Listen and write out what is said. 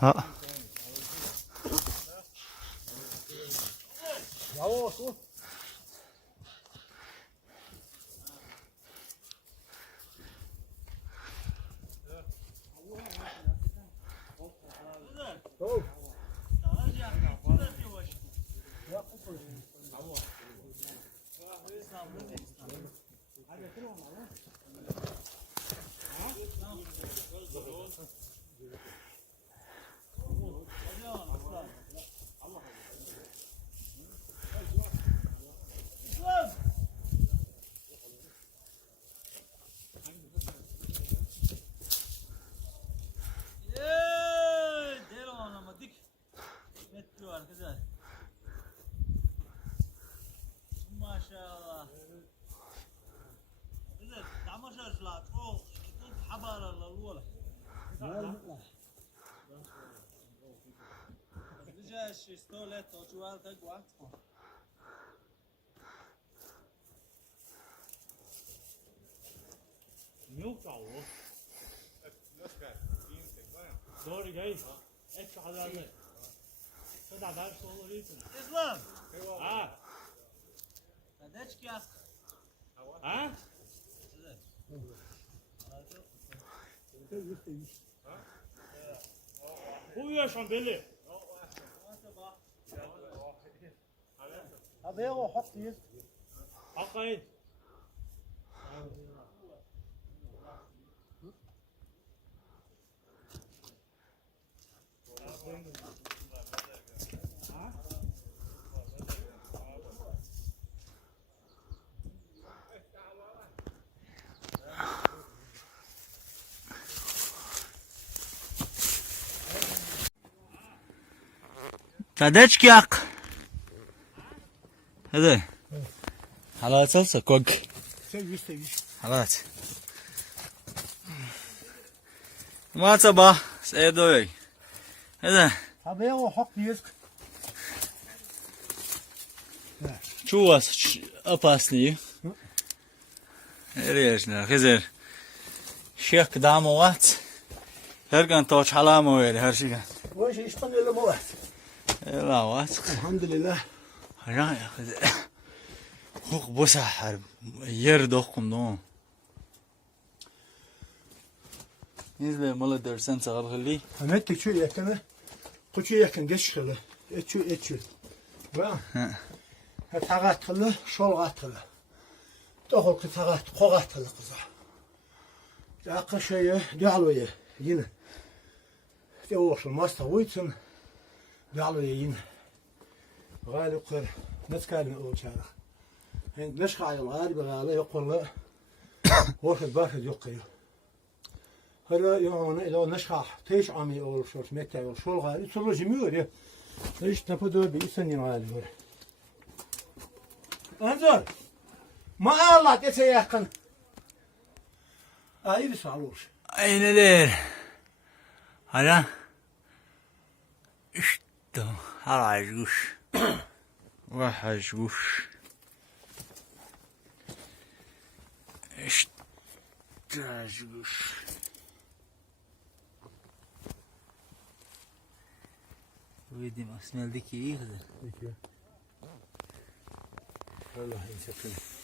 ها Islam. Tadeczki ask. Uyuyorsun belli. Abi o hak değil. Hakikaten. Tadeczki jak هذا حالات صلصة كوك حالات ما صباح سيدوي هذا Abi o hak değil. شو واس أباسني ريجنا خزر شيخ داموات هرجان توش حلامه وير هرشيجان Hoş işten öyle mi var? لا وات Elhamdülillah. يا خزر خوك بوسع حرب يردوكم دون نزل مال درسن صغر خلي Ahmet de şu yakını. Kuçu yakın geç şöyle. Etçü. Va. Ha tagat kılı, şol atılı. Doğru ki tagat, qoğatılı kıza. Yakı şeyi, dialoye yine. De olsun, masta uytsun. Dialoye yine. Gayri kır. Neskalin o çara. Hen neşkayıl gari begale yokullu. Hoşet başet yokuyor. Hala yani إذا نشخ تيش عمي أو شو متى أو شو الغالي صلوا جميور يا ليش تفضل بيسني الغالي هو انظر ما الله تسيحكن أي بسالوش أين لير هلا إشتو هراجوش وحجوش إشتاجوش ويدي ما اسمه الذكي إيه هذا والله يسكن